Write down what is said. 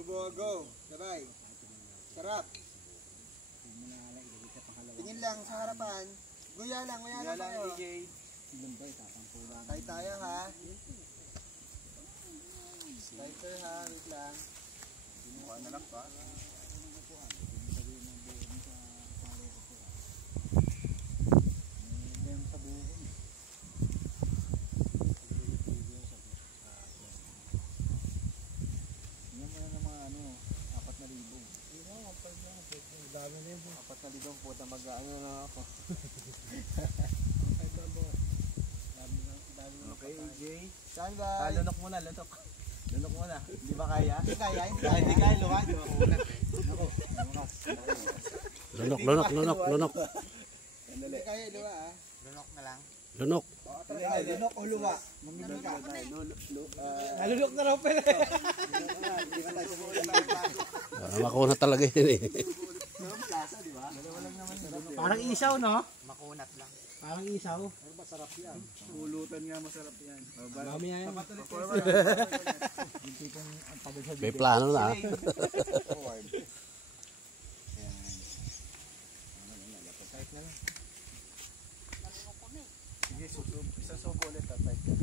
Go. Sabay. Sarap. Tingin lang sa harapan. Guya lang kayo. Tayo tayo ha. Tighter ha, wait lang. Mukha na lang pa. Mag-ano na ako. Okay, AJ. Saan ba? Lunok muna. Lunok muna. Hindi ba kaya? Hindi kaya. Luwag. Lunok. Hindi kaya, luwa ah. Lunok na lang. Lunok o luwa? Mamili ka. Nalunok na raw pala. Makunat talaga yun eh. Parang isaw, no? Makunat lang. Parang isaw. Masarap yan. Ulutan nga masarap yan. Mami yan. May plano na. Sige, isasubo ulit at tight ka.